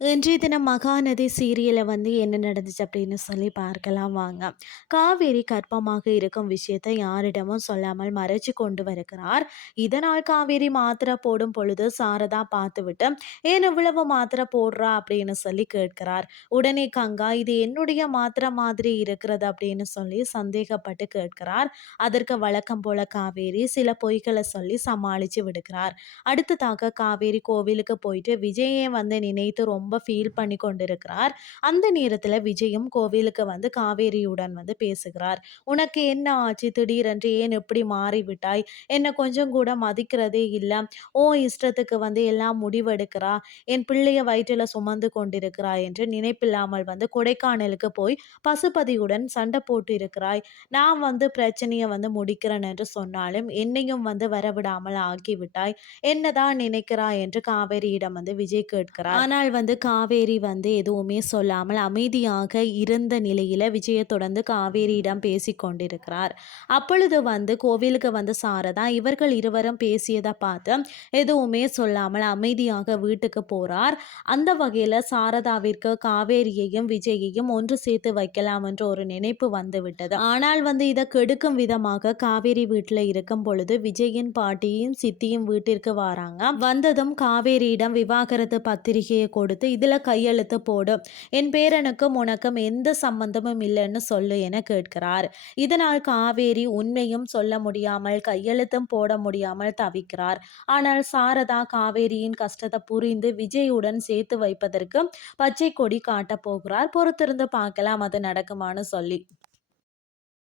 இன்றைய தினம் மகாநதி சீரியலில் வந்து என்ன நடந்துச்சு அப்படின்னு சொல்லி பார்க்கலாம் வாங்க. காவேரி கர்ப்பமாக இருக்கும் விஷயத்தை யாரிடமும் சொல்லாமல் மறைச்சு கொண்டு வருகிறார். இதனால் காவேரி மாத்திரை போடும் பொழுது சாரதா பார்த்துவிட்டு ஏன் இவ்வளவு மாத்திரை போடுறா அப்படின்னு சொல்லி கேட்கிறார். உடனே கங்கா இது என்னுடைய மாத்திரை மாதிரி இருக்கிறது அப்படின்னு சொல்லி சந்தேகப்பட்டு கேட்கிறார். அதற்கு வழக்கம் போல காவேரி சில பொய்களை சொல்லி சமாளித்து விடுகிறார். அடுத்ததாக காவேரி கோவிலுக்கு போயிட்டு விஜயை வந்து நினைத்து ரொம்ப ரொம்ப ஃபீல் பண்ணி கொண்டிருக்கிறார். அந்த நேரத்தில் விஜயும் கோவிலுக்கு வந்து காவேரியுடன் வந்து பேசுகிறார். உனக்கு என்ன ஆச்சு? திடீரென்று ஏன் எப்படி மாறிவிட்டாய்? என்னை கொஞ்சம் கூட மதிக்கிறதே இல்லை. ஓ இஷ்டத்துக்கு வந்து எல்லாம் முடிவெடுக்கிறா? என் பிள்ளைய வயிற்றில் சுமந்து கொண்டிருக்கிறாய் என்று நினைப்பில்லாமல் வந்து கொடைக்கானலுக்கு போய் பசுபதியுடன் சண்டை போட்டு இருக்கிறாய் நான் வந்து பிரச்சனையை வந்து முடிக்கிறேன் என்று சொன்னாலும் என்னையும் வந்து வரவிடாமல் ஆக்கிவிட்டாய். என்னதான் நினைக்கிறாய்? என்று காவேரியிடம் வந்து விஜய் கேட்கிறார். ஆனால் வந்து காவேரி வந்து எதுவுமே சொல்லாமல் அமைதியாக இருந்த நிலையில் விஜயை தொடர்ந்து காவேரியிடம் பேசி கொண்டிருக்கிறார். அப்பொழுது வந்து கோவிலுக்கு வந்து சாரதா இவர்கள் இருவரும் பேசியதை பார்த்து எதுவுமே சொல்லாமல் அமைதியாக வீட்டுக்கு போறார். அந்த வகையில் சாரதாவிற்கு காவேரியையும் விஜயையும் ஒன்று சேர்த்து வைக்கலாம் என்ற ஒரு நினைப்பு வந்து விட்டது ஆனால் வந்து இதை கெடுக்கும் விதமாக காவேரி வீட்டில் இருக்கும் பொழுது விஜயின் பாட்டியும் சித்தியும் வீட்டிற்கு வராங்க. வந்ததும் காவேரியிடம் விவாகரத்து பத்திரிகையை கொடுத்து இதில் கையெழுத்து போடு. என் பேரனுக்கும் உனக்கும் எந்த சம்பந்தமும் இல்லைன்னு சொல்லு என கேட்கிறார். இதனால் காவேரி உண்மையும் சொல்ல முடியாமல் கையெழுத்தும் போட முடியாமல் தவிக்கிறார். ஆனால் சாரதா காவேரியின் கஷ்டத்தை புரிந்து விஜயுடன் சேர்த்து வைப்பதற்கு பச்சை கொடி காட்டப் போகிறார். பொறுத்திருந்து பார்க்கலாம் அது நடக்குமான்னு சொல்லி.